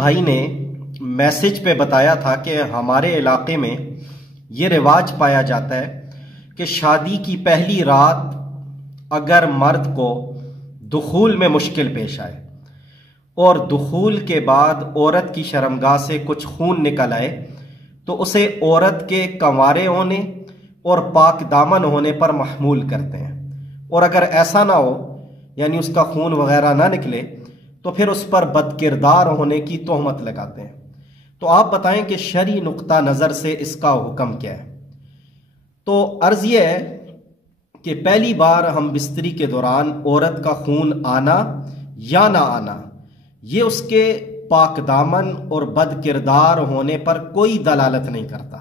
بھائی نے میسج پہ بتایا تھا کہ ہمارے علاقے میں یہ رواج پایا جاتا ہے کہ شادی کی پہلی رات اگر مرد کو دخول میں مشکل پیش آئے اور دخول کے بعد عورت کی شرمگاہ سے کچھ خون نکل آئے تو اسے عورت کے کنوارے ہونے اور پاک دامن ہونے پر محمول کرتے ہیں، اور اگر ایسا نہ ہو یعنی اس کا خون وغیرہ نہ نکلے تو پھر اس پر بد کردار ہونے کی تہمت لگاتے ہیں۔ تو آپ بتائیں کہ شرعی نقطہ نظر سے اس کا حکم کیا ہے؟ تو عرض یہ ہے کہ پہلی بار ہم بستری کے دوران عورت کا خون آنا یا نہ آنا یہ اس کے پاک دامن اور بد کردار ہونے پر کوئی دلالت نہیں کرتا،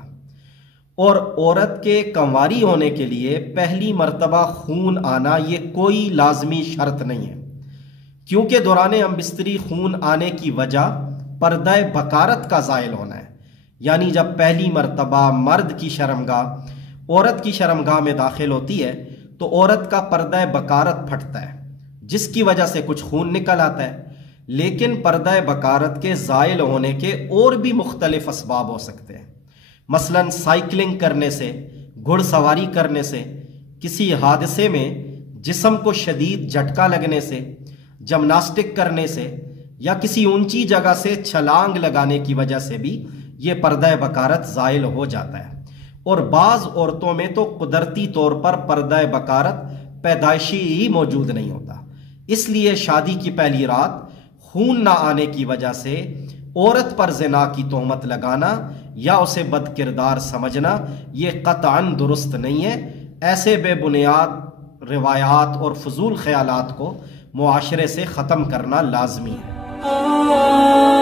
اور عورت کے کنواری ہونے کے لیے پہلی مرتبہ خون آنا یہ کوئی لازمی شرط نہیں ہے، کیونکہ دوران ہم بستری خون آنے کی وجہ پردہ بکارت کا زائل ہونا ہے، یعنی جب پہلی مرتبہ مرد کی شرمگاہ عورت کی شرمگاہ میں داخل ہوتی ہے تو عورت کا پردہ بکارت پھٹتا ہے جس کی وجہ سے کچھ خون نکل آتا ہے، لیکن پردہ بکارت کے زائل ہونے کے اور بھی مختلف اسباب ہو سکتے ہیں، مثلا سائیکلنگ کرنے سے، گھڑ سواری کرنے سے، کسی حادثے میں جسم کو شدید جھٹکا لگنے سے، جمناسٹک کرنے سے، یا کسی اونچی جگہ سے چھلانگ لگانے کی وجہ سے بھی یہ پردہ بکارت زائل ہو جاتا ہے، اور بعض عورتوں میں تو قدرتی طور پر پردہ بکارت پیدائشی ہی موجود نہیں ہوتا، اس لیے شادی کی پہلی رات خون نہ آنے کی وجہ سے عورت پر زنا کی تہمت لگانا یا اسے بد کردار سمجھنا یہ قطعاً درست نہیں ہے۔ ایسے بے بنیاد روایات اور فضول خیالات کو معاشرے سے ختم کرنا لازمی ہے۔